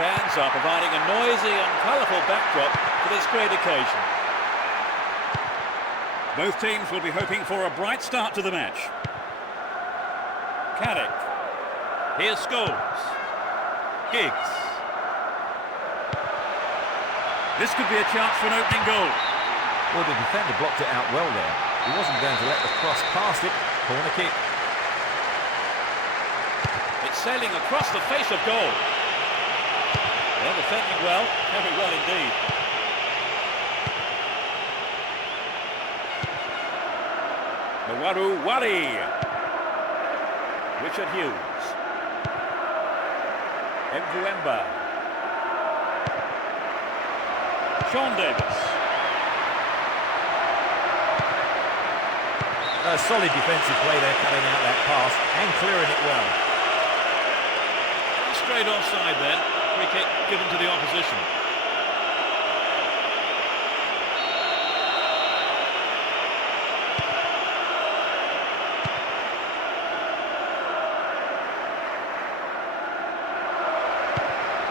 Fans are providing a noisy and colourful backdrop for this great occasion. Both teams will be hoping for a bright start to the match. Caddick. Here's Scholes. Giggs. This could be a chance for an opening goal. Well, the defender blocked it out well there. He wasn't going to let the cross past it. Corner kick. It's sailing across the face of goal. Well, defending well, very well indeed. Nawaru Wari. Richard Hughes. Mvuemba. Sean Davis. A solid defensive play there, cutting out that pass and clearing it well. Straight offside then. Free kick given to the opposition.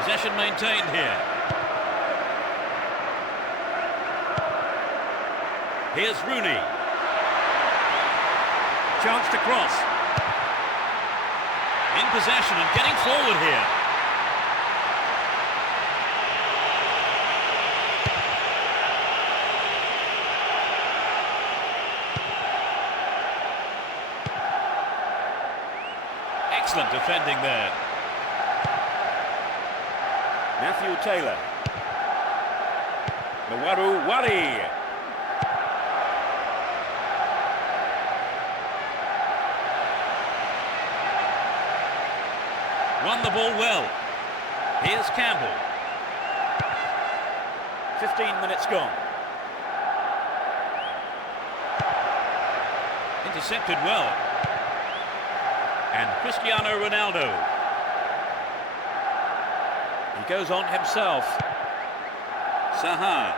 Possession maintained here. Here's Rooney. Chance to cross. In possession and getting forward here. Excellent defending there. Matthew Taylor. Nawaru Wari. Won the ball well. Here's Campbell. 15 minutes gone. Intercepted well. And Cristiano Ronaldo. He goes on himself. Saha.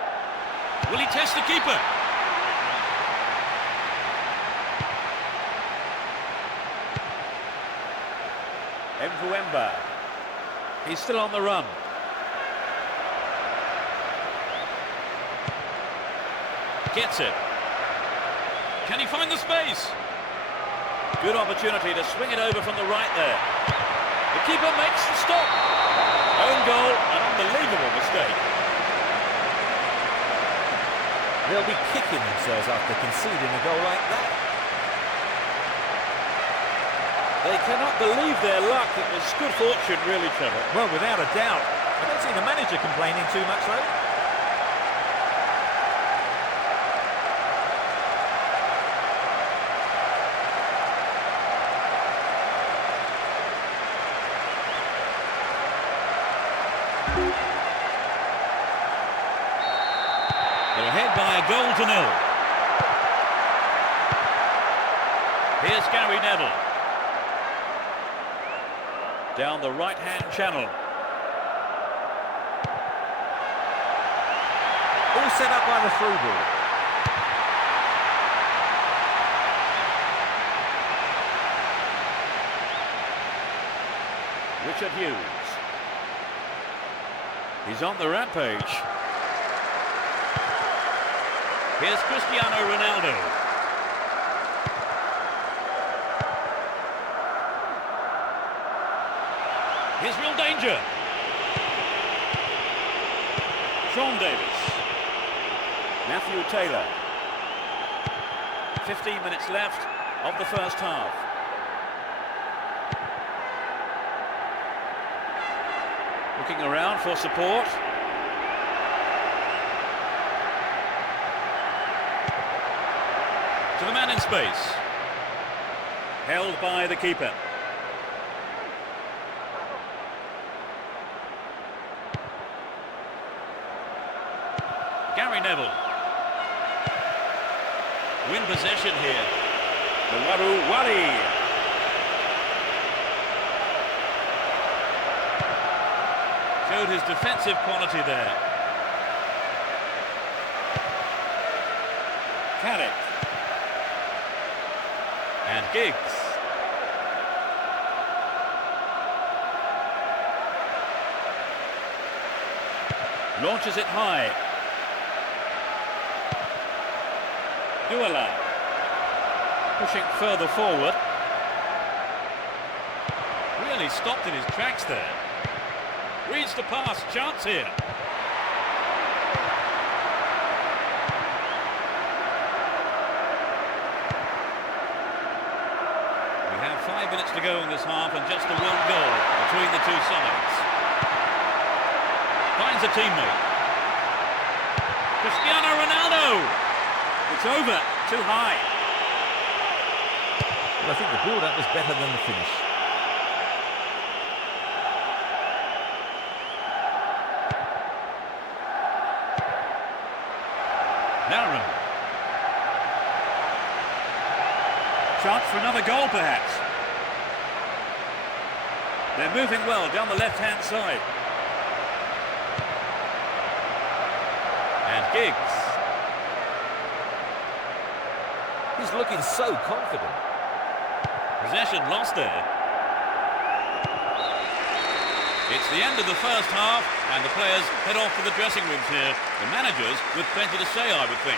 Will he test the keeper? Mvuemba. He's still on the run. Gets it. Can he find the space? Good opportunity to swing it over from the right there. The keeper makes the stop. Own goal, an unbelievable mistake. They'll be kicking themselves after conceding a goal like that. They cannot believe their luck. It was good fortune, really, Trevor. Well, without a doubt. I don't see the manager complaining too much, though. They're ahead by a goal to nil. Here's Gary Neville. Down the right-hand channel. All set up by the through ball. Richard Hughes. He's on the rampage. Here's Cristiano Ronaldo. Here's real danger. Sean Davis. Matthew Taylor. 15 minutes left of the first half. Looking around for support. To the man in space. Held by the keeper. Gary Neville. Win possession here. Wari. Showed his defensive quality there. Carrick. And Giggs. Launches it high. Duala. Pushing further forward. Really stopped in his tracks there. Reads the pass, chance here. We have 5 minutes to go in this half and just the one goal between the two sides. Finds a teammate. Cristiano Ronaldo. It's over, too high. Well, I think the build-up was better than the finish. Narrow. Chance for another goal, perhaps. They're moving well down the left-hand side. And Giggs. He's looking so confident. Possession lost there. It's the end of the first half, and the players head off to the dressing rooms here. The managers with plenty to say, I would think.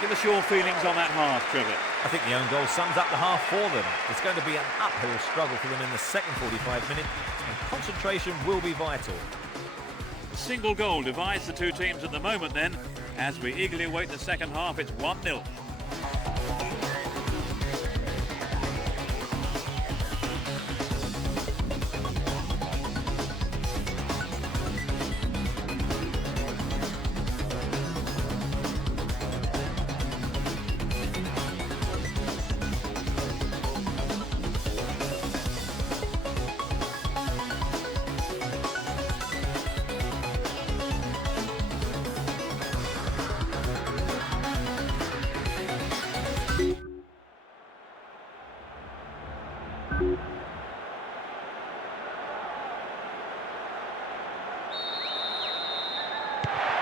Give us your feelings on that half, Trevor. I think the own goal sums up the half for them. It's going to be an uphill struggle for them in the second 45 minutes, and concentration will be vital. A single goal divides the two teams at the moment then. As we eagerly await the second half, it's 1-0.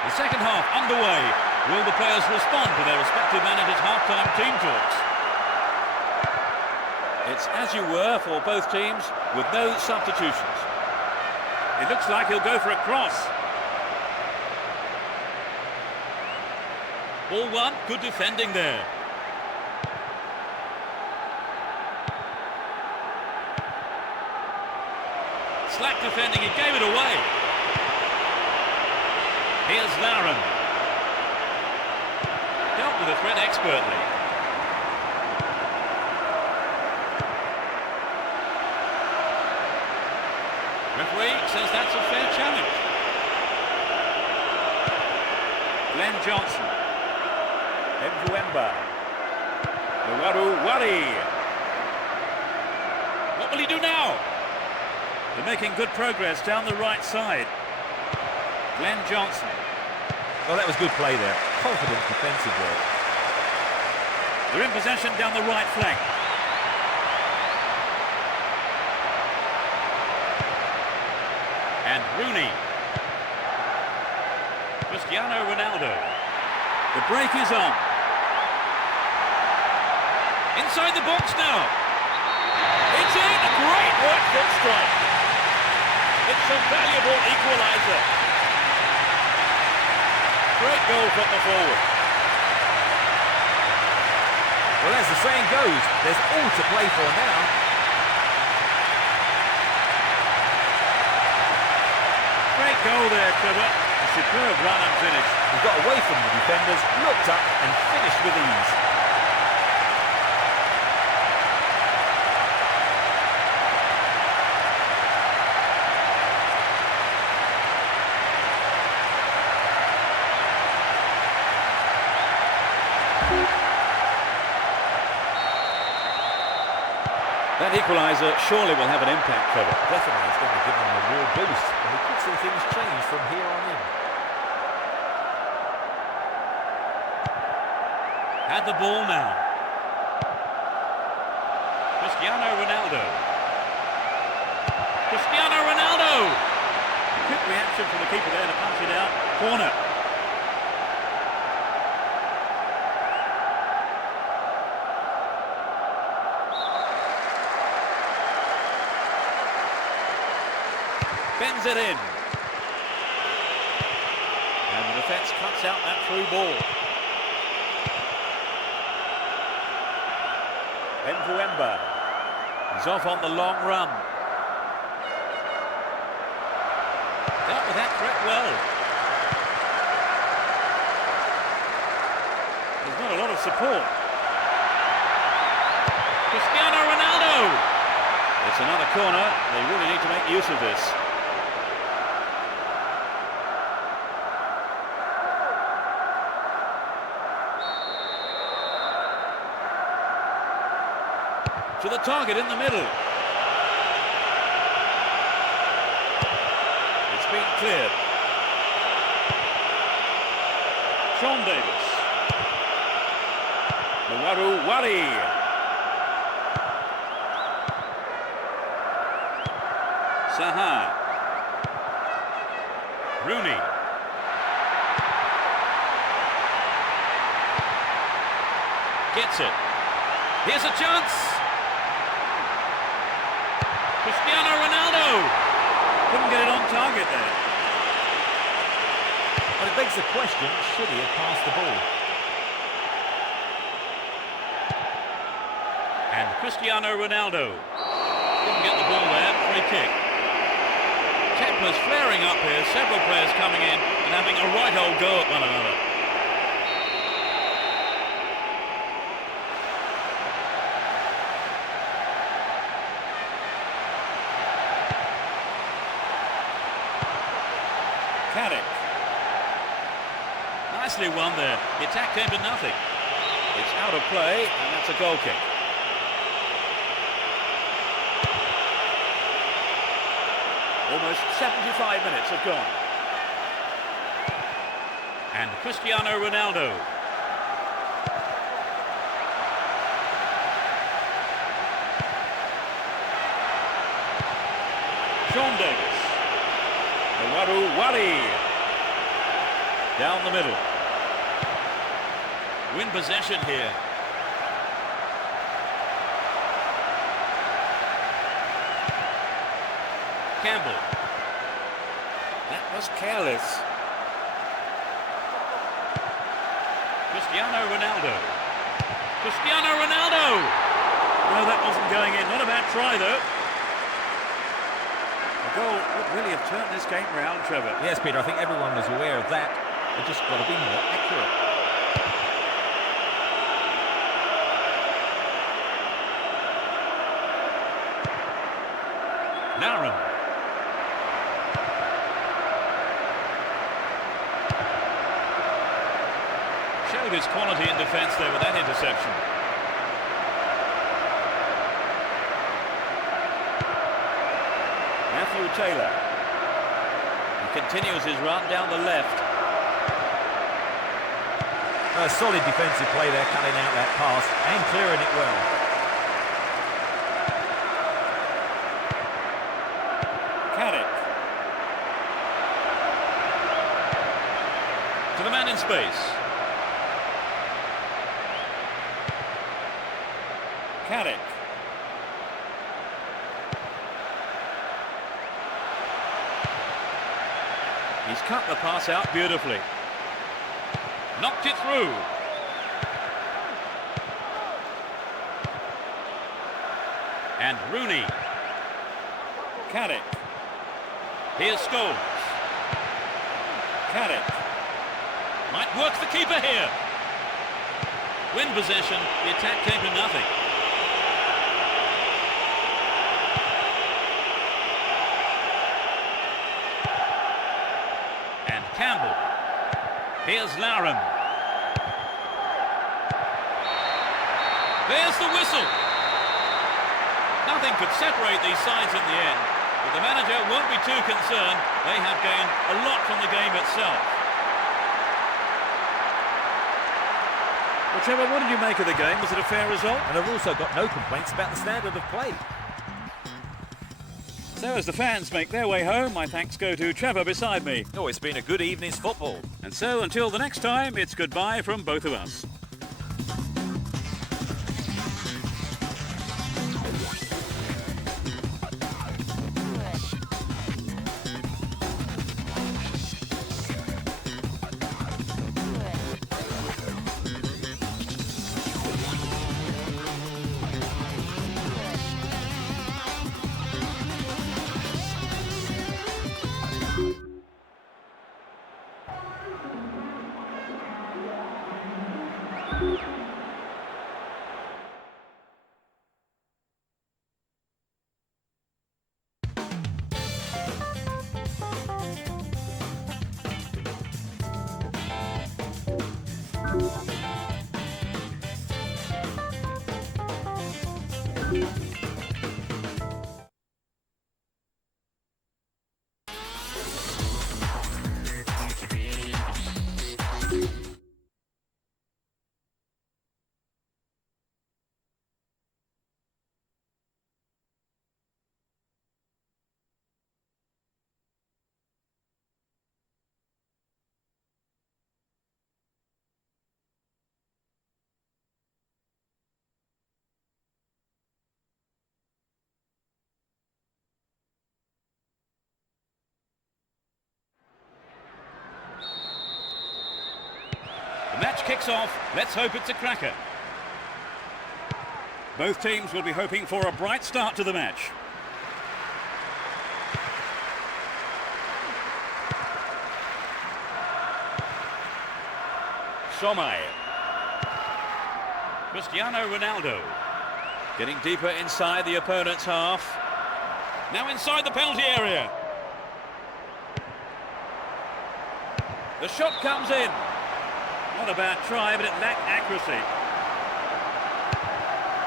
The second half underway. Will the players respond to their respective managers' half-time team talks? It's as you were for both teams, with no substitutions. It looks like he'll go for a cross. Ball one, good defending there. Slack defending, he gave it away. Here's Lauren. Dealt with the threat expertly. Referee says that's a fair challenge. Glenn Johnson. Mvuemba. Wari. What will he do now? They're making good progress down the right side. Glenn Johnson. Well, that was good play there. Confident defensive work. They're in possession down the right flank. And Rooney. Cristiano Ronaldo. The break is on. Inside the box now. It's in. A great work foot strike. It's a valuable equaliser. Great goal from the forward. Well, as the saying goes, there's all to play for now. Great goal there, Trevor. A superb run and finish. He got away from the defenders, looked up and finished with ease. That equaliser surely will have an impact, Trevor. Definitely, it's going to give them a real boost, and we could see things change from here on in. Had the ball now. Cristiano Ronaldo. Cristiano Ronaldo! Quick reaction from the keeper there to punch it out. Corner. Bends it in. And the defence cuts out that through ball. Mvuemba. He's off on the long run. Dealt with that threat well. There's not a lot of support. Cristiano Ronaldo! It's another corner. They really need to make use of this. To the target in the middle. It's been cleared. Sean Davis. Wari. Saha. Rooney. Gets it. Here's a chance. Cristiano Ronaldo couldn't get it on target there. But it begs the question, should he have passed the ball? And Cristiano Ronaldo didn't get the ball there, free kick. Tempers flaring up here, several players coming in and having a right old go at one another. Caddick. Nicely won there. The attack came to nothing. It's out of play, and that's a goal kick. Almost 75 minutes have gone. And Cristiano Ronaldo. Sean Davis. Wari. Down the middle. Win possession here. Campbell. That was careless. Cristiano Ronaldo. Cristiano Ronaldo! No, that wasn't going in. Not a bad try, though. The goal would really have turned this game round, Trevor. Yes, Peter, I think everyone was aware of that. They just got to be more accurate. Narum. Showed his quality in defence there with that interception. Matthew Taylor. He continues his run down the left. A solid defensive play there, cutting out that pass and clearing it well. Caddick. To the man in space. Caddick. He's cut the pass out beautifully. Knocked it through. And Rooney. Caddick. Here's Scholes. Caddick. Might work the keeper here. Win possession, the attack came to nothing. And Campbell. Here's Larum. There's the whistle. Nothing could separate these sides in the end, but the manager won't be too concerned. They have gained a lot from the game itself. Well, Trevor, what did you make of the game? Was it a fair result? And I've also got no complaints about the standard of play. So as the fans make their way home, my thanks go to Trevor beside me. Oh, it's been a good evening's football. And so until the next time, it's goodbye from both of us. The match kicks off. Let's hope it's a cracker. Both teams will be hoping for a bright start to the match. Somai. Cristiano Ronaldo. Getting deeper inside the opponent's half. Now inside the penalty area. The shot comes in. Not a bad try, but it lacked accuracy.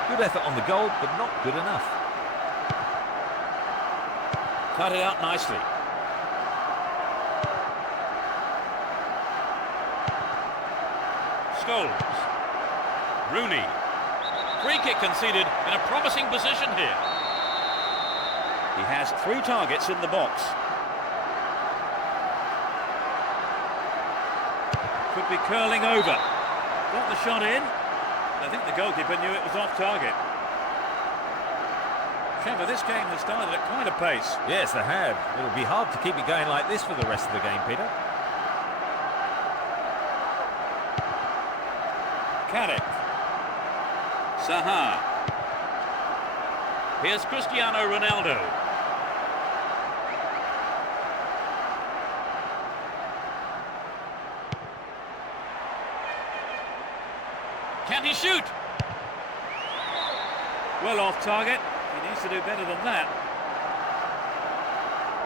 Good effort on the goal, but not good enough. Cut it out nicely. Scholes. Rooney. Free kick conceded in a promising position here. He has 3 targets in the box. Could be curling over. Got the shot in. I think the goalkeeper knew it was off target. Trevor, this game has started at quite a pace. Yes, they have. It'll be hard to keep it going like this for the rest of the game, Peter. Carrick. Saha. Here's Cristiano Ronaldo. Can he shoot? Well off target. He needs to do better than that.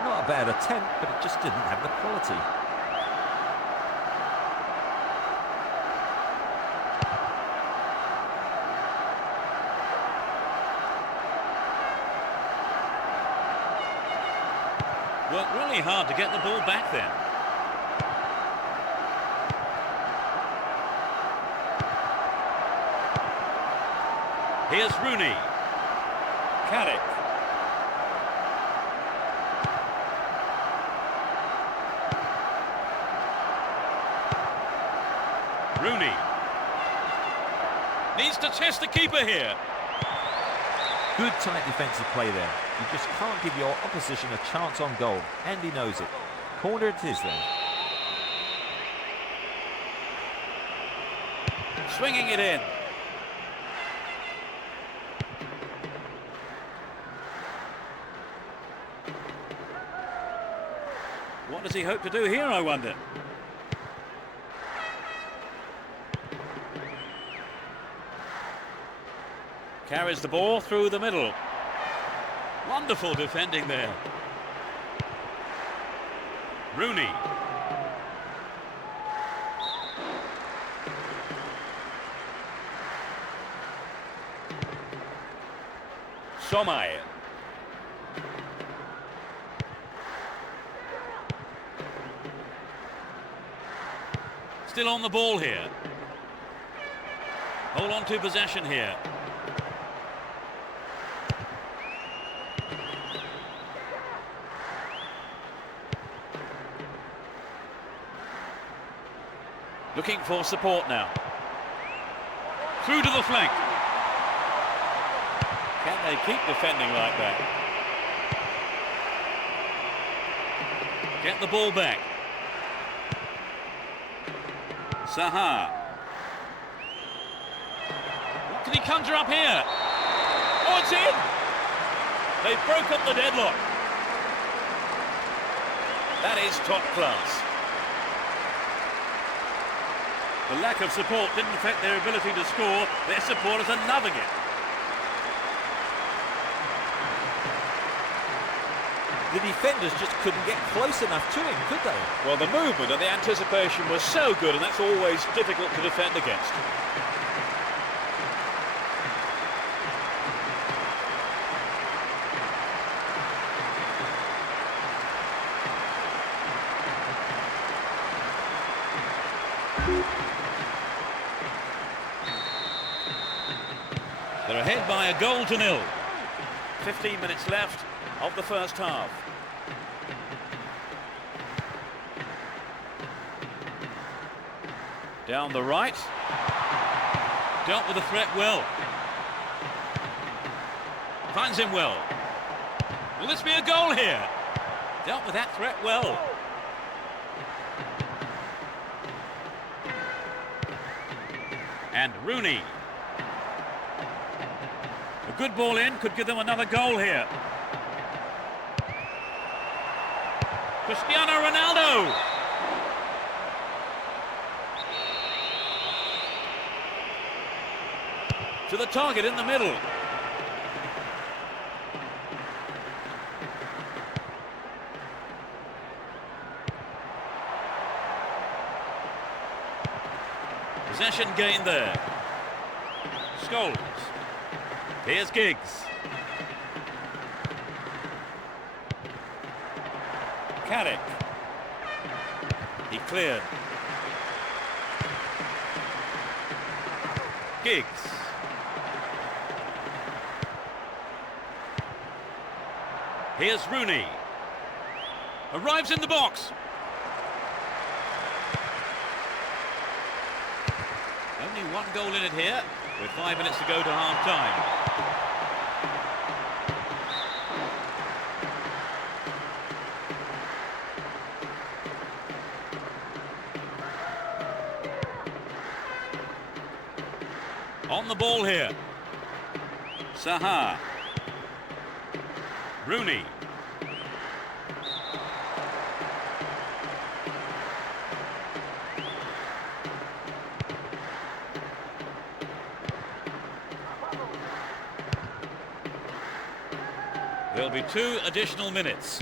Not a bad attempt, but it just didn't have the quality. Worked really hard to get the ball back then. Here's Rooney. Carrick. Rooney. Needs to test the keeper here. Good tight defensive play there. You just can't give your opposition a chance on goal, and he knows it. Corner it is then. Swinging it in. What does he hope to do here, I wonder? Carries the ball through the middle. Wonderful defending there. Rooney. Somai. Still on the ball here. Hold on to possession here. Looking for support now. Through to the flank. Can they keep defending like that? Get the ball back. Saha. What can he conjure up here? Oh, it's in! They broke up the deadlock. That is top class. The lack of support didn't affect their ability to score. Their supporters are loving it. The defenders just couldn't get close enough to him, could they? Well, the movement and the anticipation was so good, and that's always difficult to defend against. They're ahead by 1-0. 15 minutes left of the first half. Down the right. Dealt with the threat well. Finds him well. Will this be a goal here? Dealt with that threat well. And Rooney. A good ball in, could give them another goal here. Cristiano Ronaldo. To the target in the middle. Possession gained there. Scholes. Here's Giggs. Carrick. He cleared. Giggs. Here's Rooney. Arrives in the box. Only one goal in it here, with 5 minutes to go to half-time. On the ball here. Saha. Rooney. There'll be 2 additional minutes.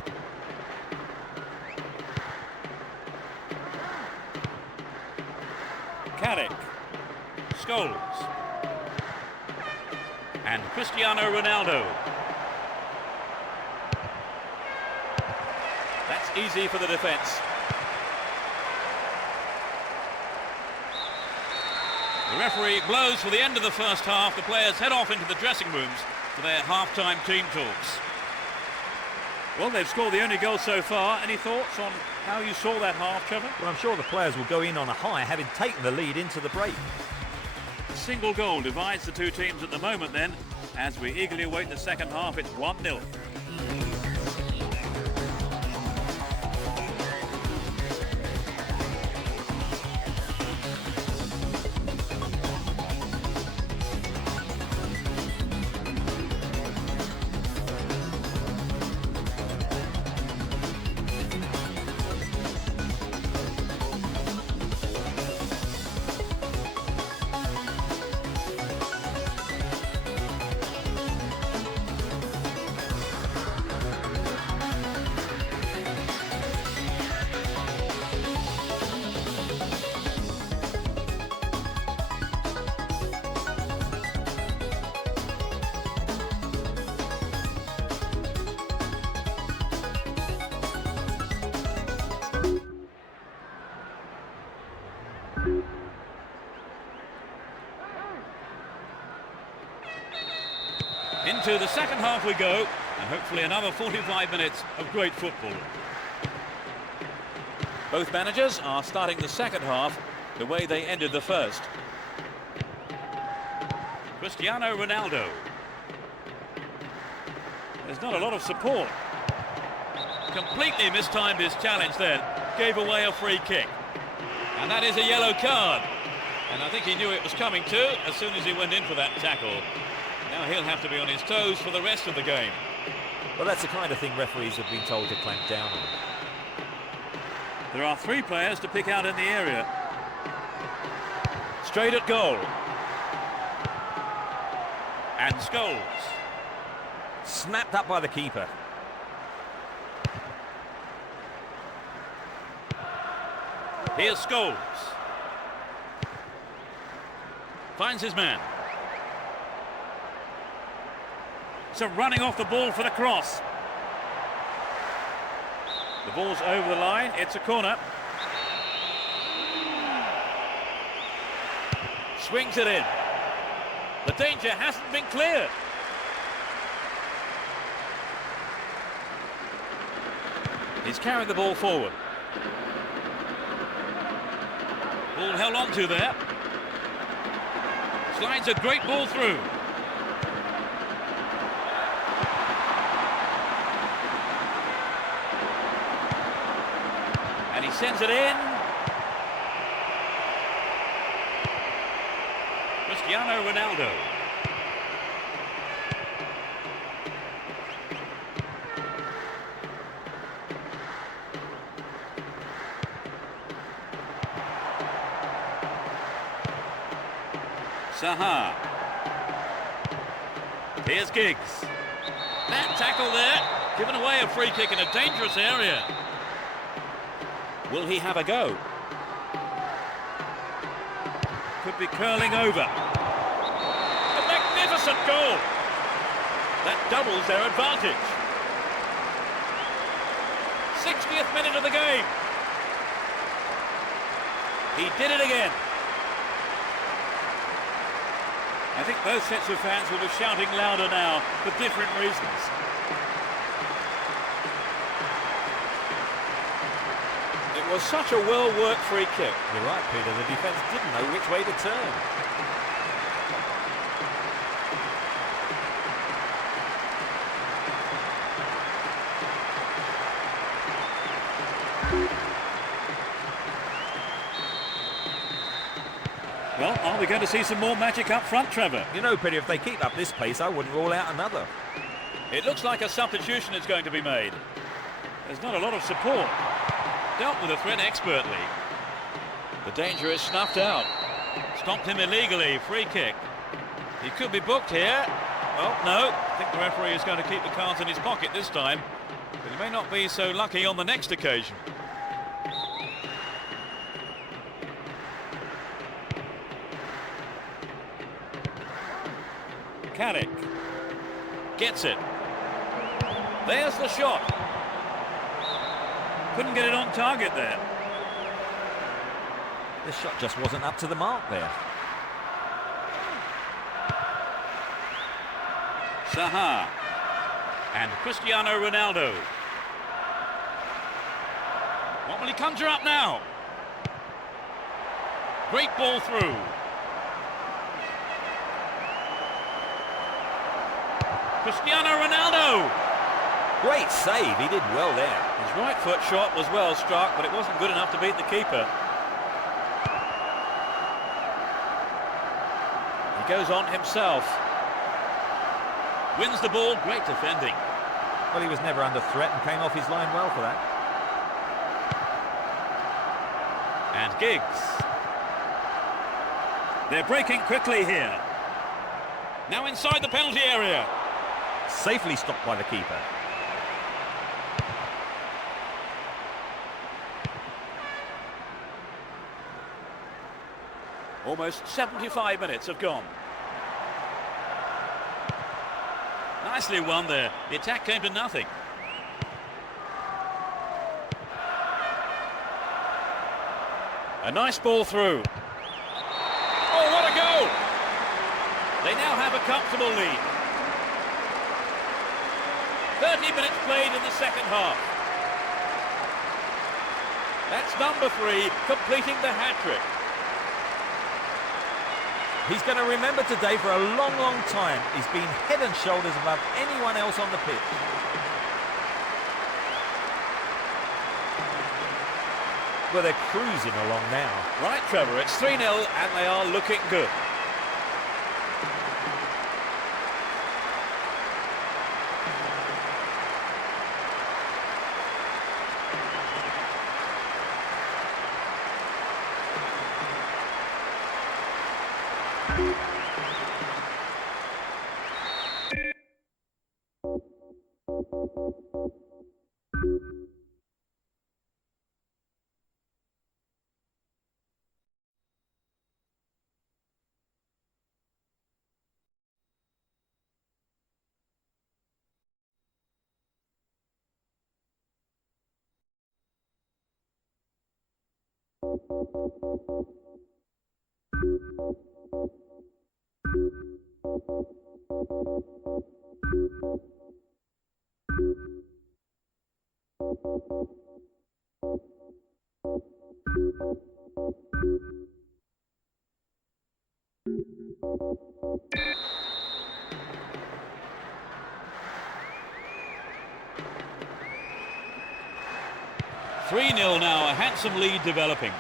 Carrick. Scholes. And Cristiano Ronaldo. That's easy for the defence. The referee blows for the end of the first half. The players head off into the dressing rooms for their half-time team talks. Well, they've scored the only goal so far. Any thoughts on how you saw that half, Trevor? Well, I'm sure the players will go in on a high, having taken the lead into the break. A single goal divides the two teams at the moment then. As we eagerly await the second half, it's 1-0. Into the second half we go, and hopefully another 45 minutes of great football. Both managers are starting the second half the way they ended the first. Cristiano Ronaldo. There's not a lot of support. Completely mistimed his challenge then. Gave away a free kick. And that is a yellow card. And I think he knew it was coming too as soon as he went in for that tackle. Now he'll have to be on his toes for the rest of the game. Well, that's the kind of thing referees have been told to clamp down on. There are 3 players to pick out in the area. Straight at goal. And Scholes. Snapped up by the keeper. Here's Scholes. Finds his man. So running off the ball for the cross. The ball's over the line. It's a corner. Swings it in. The danger hasn't been cleared. He's carried the ball forward. Ball held on to there. Slides a great ball through. And he sends it in. Cristiano Ronaldo. Saha. Here's Giggs. That tackle there, giving away a free kick in a dangerous area. Will he have a go? Could be curling over. A magnificent goal. That doubles their advantage. 60th minute of the game. He did it again. I think both sets of fans will be shouting louder now for different reasons. It was such a well-worked free kick. You're right, Peter. The defence didn't know which way to turn. Well, are we going to see some more magic up front, Trevor? You know, Peter, if they keep up this pace, I wouldn't rule out another. It looks like a substitution is going to be made. There's not a lot of support. Dealt with the threat expertly. The danger is snuffed out. Stopped him illegally, free kick. He could be booked here. Well, no, I think the referee is going to keep the cards in his pocket this time. But he may not be so lucky on the next occasion. Carrick gets it. There's the shot. Couldn't get it on target there. This shot just wasn't up to the mark there. Saha and Cristiano Ronaldo. What will he conjure up now? Great ball through. Cristiano Ronaldo. Great save, he did well there. His right foot shot was well struck, but it wasn't good enough to beat the keeper. He goes on himself. Wins the ball, great defending. Well, he was never under threat and came off his line well for that. And Giggs. They're breaking quickly here. Now inside the penalty area. Safely stopped by the keeper. Almost 75 minutes have gone. Nicely won there. The attack came to nothing. A nice ball through. Oh, what a goal! They now have a comfortable lead. 30 minutes played in the second half. That's number 3, completing the hat-trick. He's going to remember today for a long, long time. He's been head and shoulders above anyone else on the pitch. Well, they're cruising along now. Right, Trevor, it's 3-0 and they are looking good. (3-0) now, a handsome lead developing.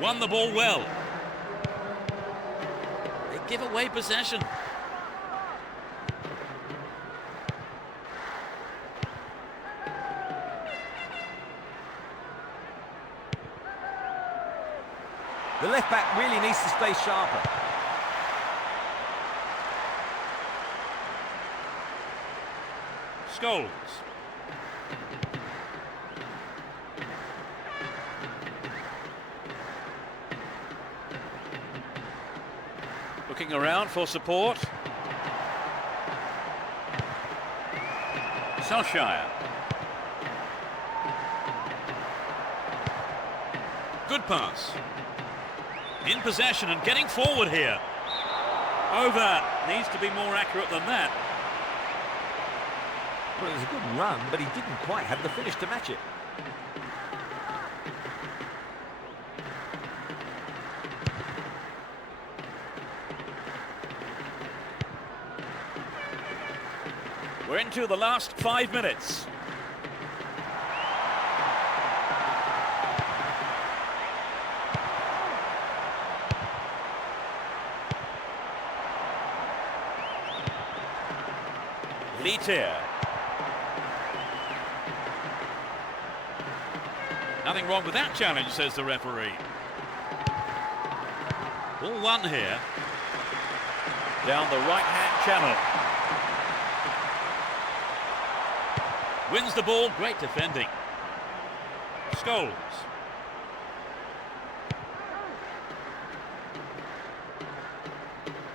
Won the ball well. They give away possession. The left back really needs to stay sharper. Scholes. Looking around for support. Solskjaer. Good pass. In possession and getting forward here. Over. Needs to be more accurate than that. Well, it was a good run, but he didn't quite have the finish to match it. We're into the last 5 minutes. Leitier. Nothing wrong with that challenge, says the referee. Ball one here. Down the right-hand channel. Wins the ball, great defending. Scholes.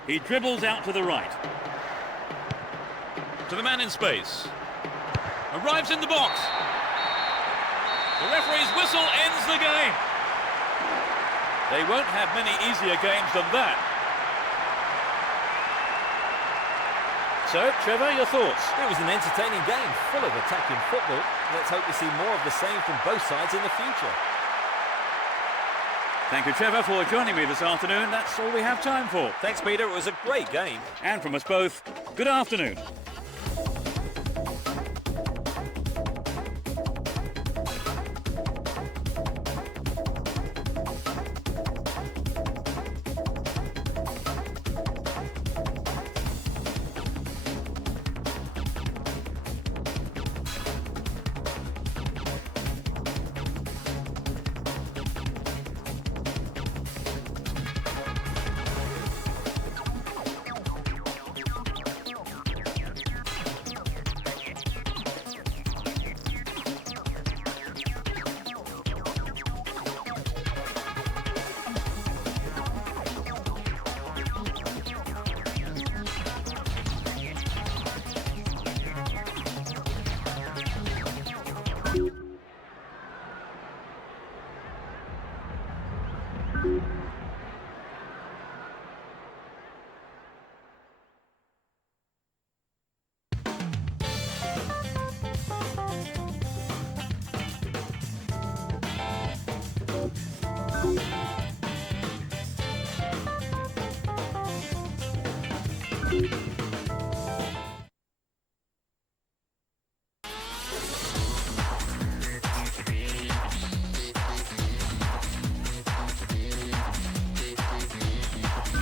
He dribbles out to the right. To the man in space. Arrives in the box. The referee's whistle ends the game. They won't have many easier games than that. So, Trevor, your thoughts? It was an entertaining game, full of attacking football. Let's hope we see more of the same from both sides in the future. Thank you, Trevor, for joining me this afternoon. That's all we have time for. Thanks, Peter. It was a great game. And from us both, good afternoon.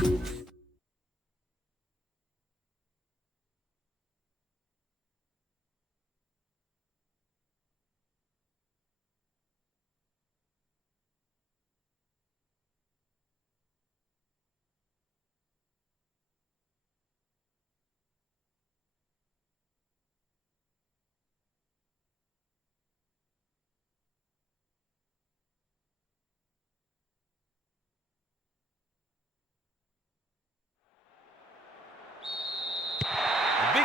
Big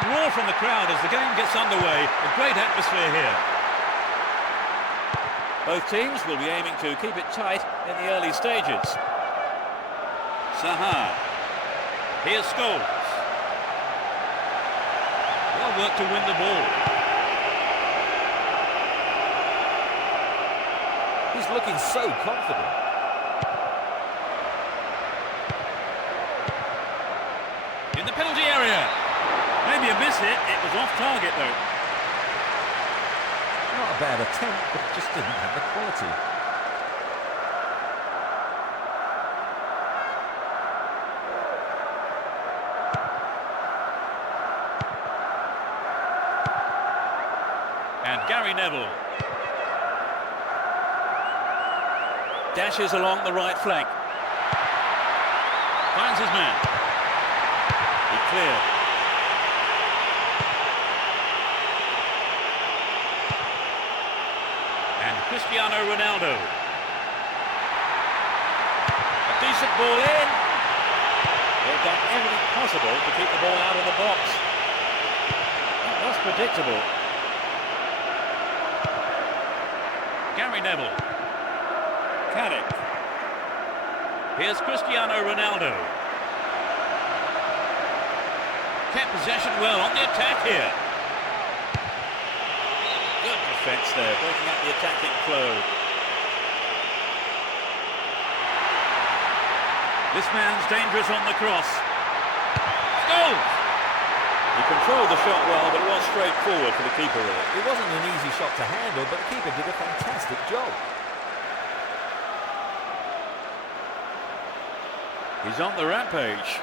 roar from the crowd as the game gets underway. A great atmosphere here. Both teams will be aiming to keep it tight in the early stages. Saha. Here's Scholes. Well worked to win the ball. He's looking so confident. In the penalty area. Maybe a miss hit. It was off target though. Not a bad attempt, but just didn't have the quality. And Gary Neville dashes along the right flank. Finds his man. He cleared. And Cristiano Ronaldo. A decent ball in. They've done everything possible to keep the ball out of the box. That was predictable. Gary Neville. Caddick. Here's Cristiano Ronaldo. Kept possession well on the attack here. Good defence there, breaking up the attacking flow. This man's dangerous on the cross. Goals! He controlled the shot well, but it was straightforward for the keeper. It wasn't an easy shot to handle, but the keeper did a fantastic job. He's on the rampage.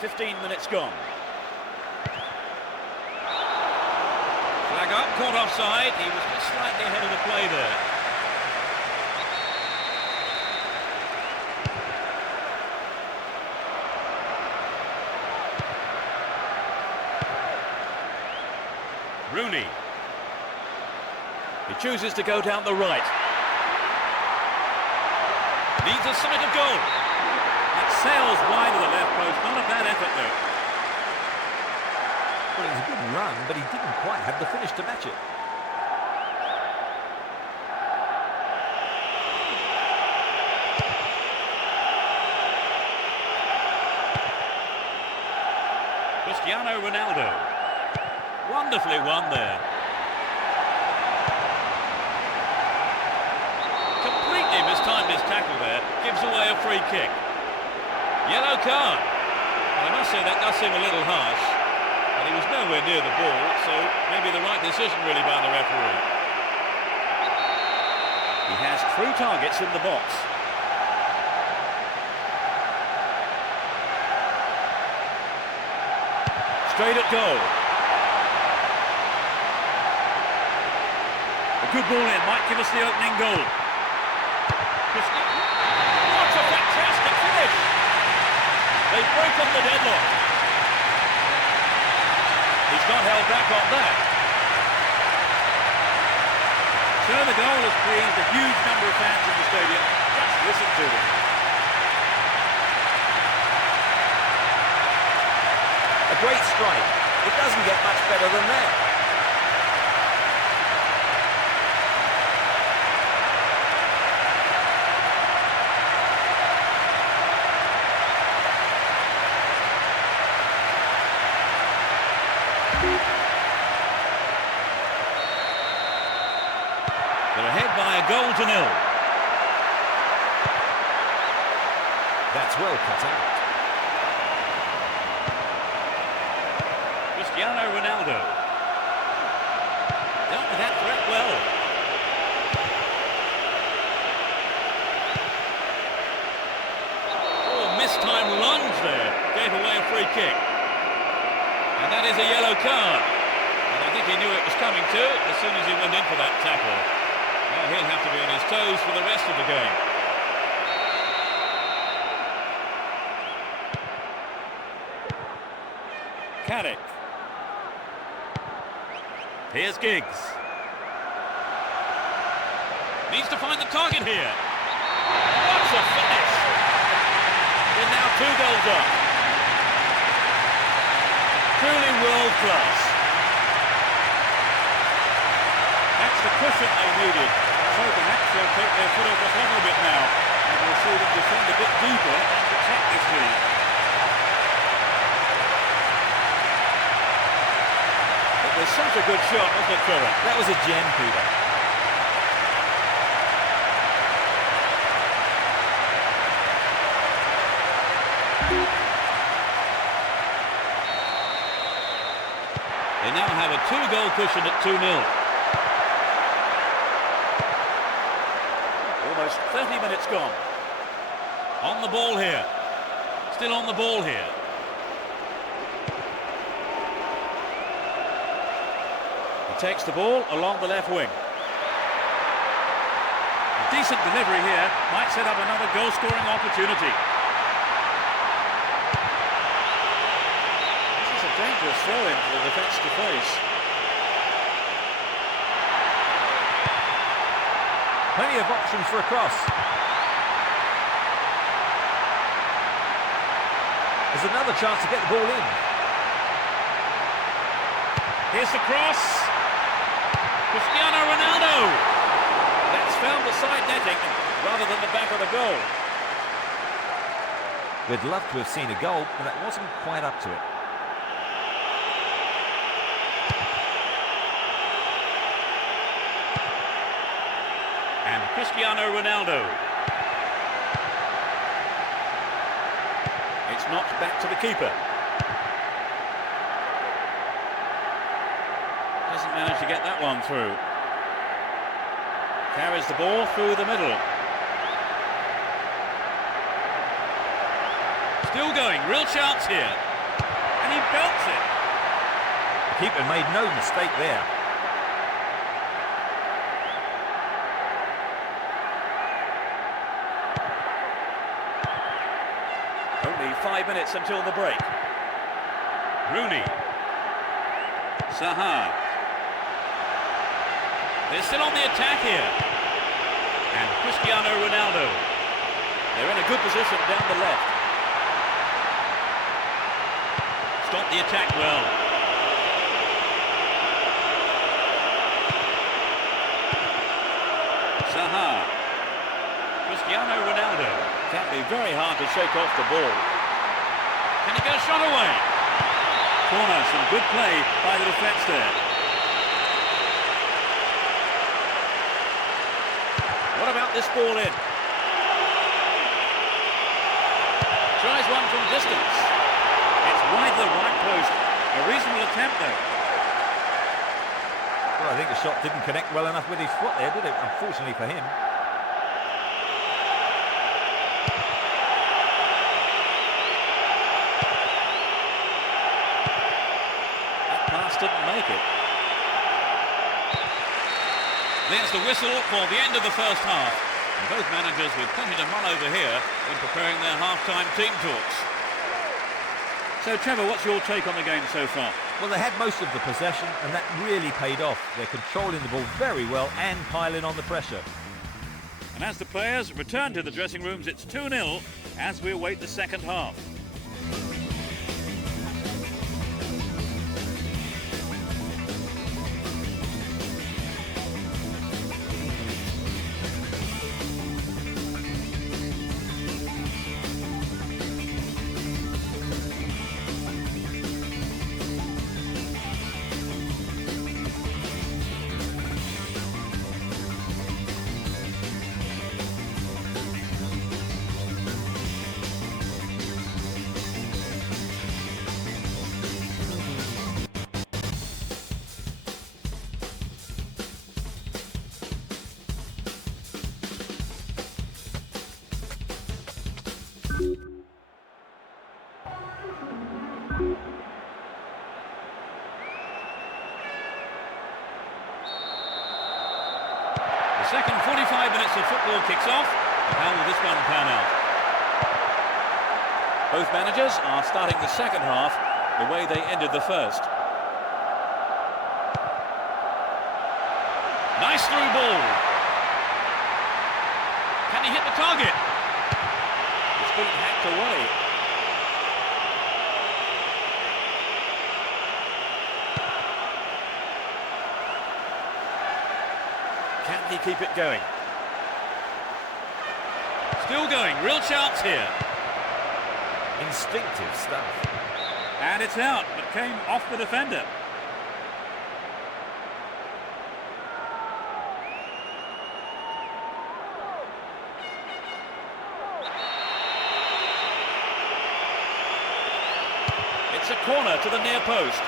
15 minutes gone. Flag up, caught offside. He was just slightly ahead of the play there. Rooney. He chooses to go down the right. Needs a sight of goal. That sails wide of the left post. Not a bad effort though. Well, it was a good run, but he didn't quite have the finish to match it. Cristiano Ronaldo. Wonderfully won there. Completely mistimed his tackle there. Gives away a free kick. Yellow card. Well, I must say that does seem a little harsh. But he was nowhere near the ball, so maybe the right decision really by the referee. He has 3 targets in the box. Straight at goal. A good ball in, might give us the opening goal. What a fantastic finish! They've broken the deadlock. He's not held back on that. So the goal has pleased a huge number of fans in the stadium. Just listen to them. A great strike. It doesn't get much better than that. They're ahead by a goal to 0. That's well cut out. Cristiano Ronaldo. Dealt with that threat well. mistimed lunge there gave away a free kick. And that is a yellow card. And I think he knew it was coming too as soon as he went in for that tackle. Well, he'll have to be on his toes for the rest of the game. Caddick. Here's Giggs. Needs to find the target here. What's a finish! They're now 2 goals up. Truly world class. That's the cushion they needed. So perhaps they'll take their foot off the throttle a bit now. And we'll see them defend a bit deeper and protect this lead. It was such a good shot, wasn't it, Trevor? That was a gem, Peter. They now have a 2-goal cushion at 2-0. Almost 30 minutes gone. On the ball here. Still on the ball here. He takes the ball along the left wing. A decent delivery here might set up another goal-scoring opportunity. Dangerous throw-in for the defence to face. Plenty of options for a cross. There's another chance to get the ball in. Here's the cross. Cristiano Ronaldo. That's found the side netting rather than the back of the goal. We'd love to have seen a goal, but that wasn't quite up to it. And Cristiano Ronaldo. It's knocked back to the keeper. Doesn't manage to get that one through. Carries the ball through the middle. Still going, real chance here. And he belts it. The keeper made no mistake there. Only 5 minutes until the break. Rooney. Zaha. They're still on the attack here. And Cristiano Ronaldo. They're in a good position down the left. Stop the attack well. Zaha. Cristiano Ronaldo. Can be very hard to shake off the ball. Can he get a shot away? Corner, some good play by the defence there. What about this ball in? Tries one from distance. It's wide the right post. A reasonable attempt though. Well, I think the shot didn't connect well enough with his foot there, did it? Unfortunately for him. Didn't make it. There's the whistle for the end of the first half. And both managers with plenty to mull over here when preparing their half-time team talks. So, Trevor, what's your take on the game so far? Well, they had most of the possession, and that really paid off. They're controlling the ball very well and piling on the pressure. And as the players return to the dressing rooms, it's 2-0 as we await the second half. How will this one pan out? Both managers are starting the second half the way they ended the first. Nice through ball. Can he hit the target? It's been hacked away. Can he keep it going? Still going, real chance here. Instinctive stuff. And it's out, but came off the defender. It's a corner to the near post.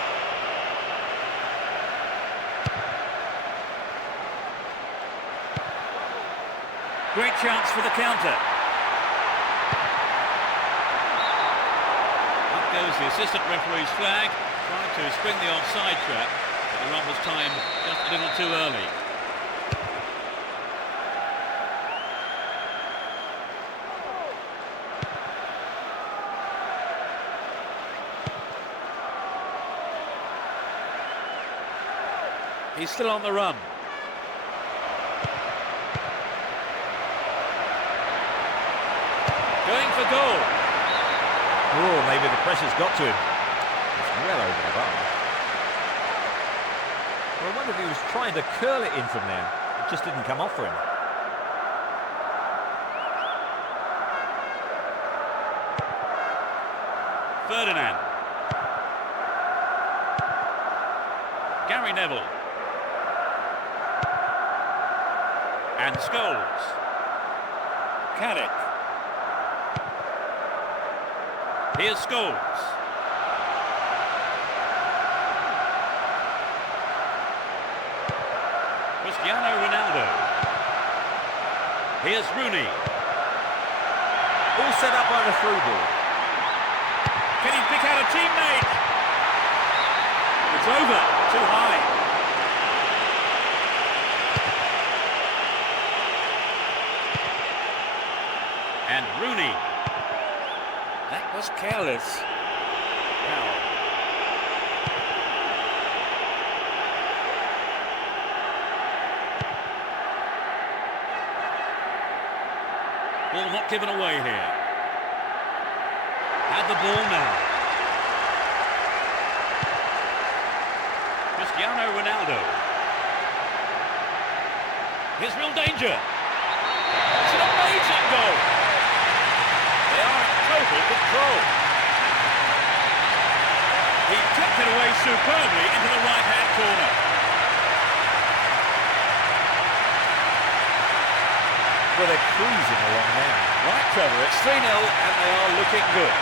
Great chance for the counter. Up goes the assistant referee's flag. Tried to spring the offside trap, but the run was timed just a little too early. He's still on the run. Going for goal. Oh, maybe the pressure's got to him. It's well over the bar. Well, I wonder if he was trying to curl it in from there. It just didn't come off for him. Ferdinand. Gary Neville. And Scholes. Caddick. Here's Scholes. Cristiano Ronaldo. Here's Rooney. All set up by the through ball. Can he pick out a teammate? It's over. Too high. And Rooney. That was careless. Foul. Ball not given away here. Had the ball now. Cristiano Ronaldo. Here's real danger. It's an amazing goal. They are in total control. He tucked it away superbly into the right-hand corner. Well, they're cruising along now. Right, Trevor, it's 3-0 and they are looking good.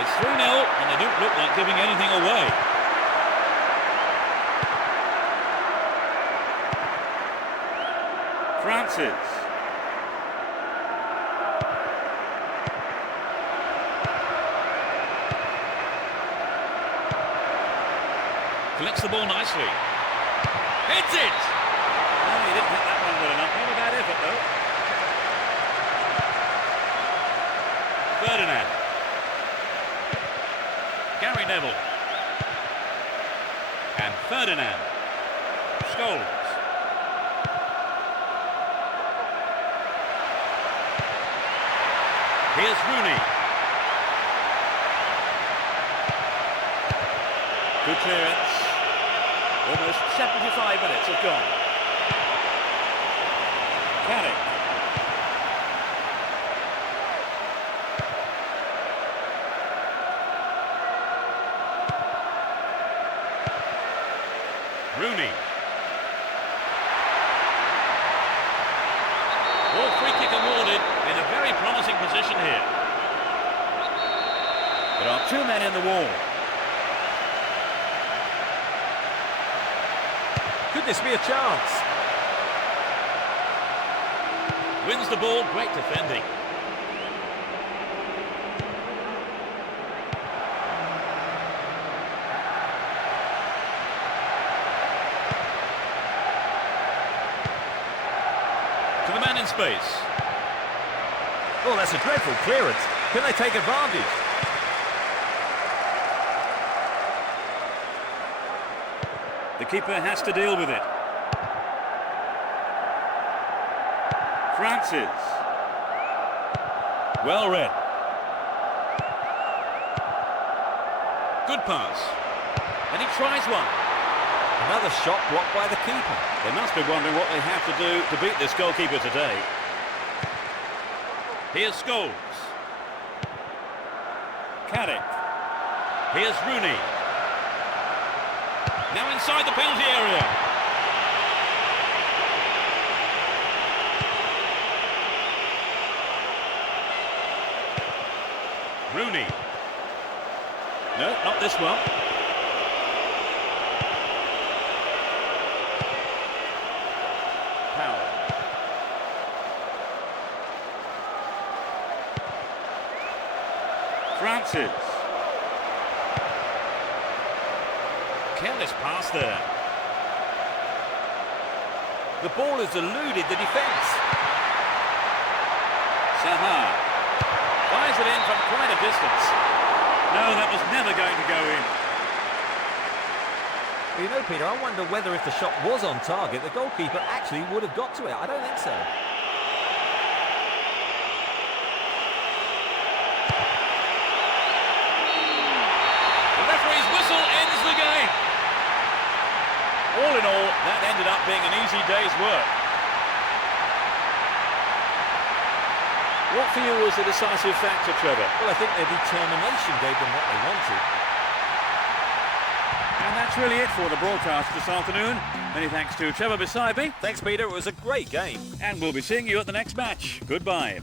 It's 3-0 and they don't look like giving anything away. Francis. Collects the ball nicely. Hits it! No, he didn't hit that one well enough. Not a bad effort, though. Ferdinand. Gary Neville. And Ferdinand. Scholes. Here's Rooney. Good clearance. Almost 75 minutes have gone. Caddick. Rooney. Ball free kick awarded in a very promising position here. There are two men in the wall. this be a chance? Wins the ball, great defending. To the man in space. Oh, that's a dreadful clearance. Can they take advantage? The keeper has to deal with it. Francis. Well read. Good pass. And he tries one. Another shot blocked by the keeper. They must be wondering what they have to do to beat this goalkeeper today. Here's Scholes. Carrick. Here's Rooney. Now inside the penalty area. Rooney. No, not this one. Powell. Francis. Careless pass there. The ball has eluded the defence. Saha. Fires it in from quite a distance. No, that was never going to go in. Well, you know, Peter, I wonder whether if the shot was on target, the goalkeeper actually would have got to it. I don't think so. The referee's whistle ends the game. All in all, that ended up being an easy day's work. What for you was the decisive factor, Trevor? Well, I think their determination gave them what they wanted. And that's really it for the broadcast this afternoon. Many thanks to Trevor beside me. Thanks, Peter. It was a great game. And we'll be seeing you at the next match. Goodbye.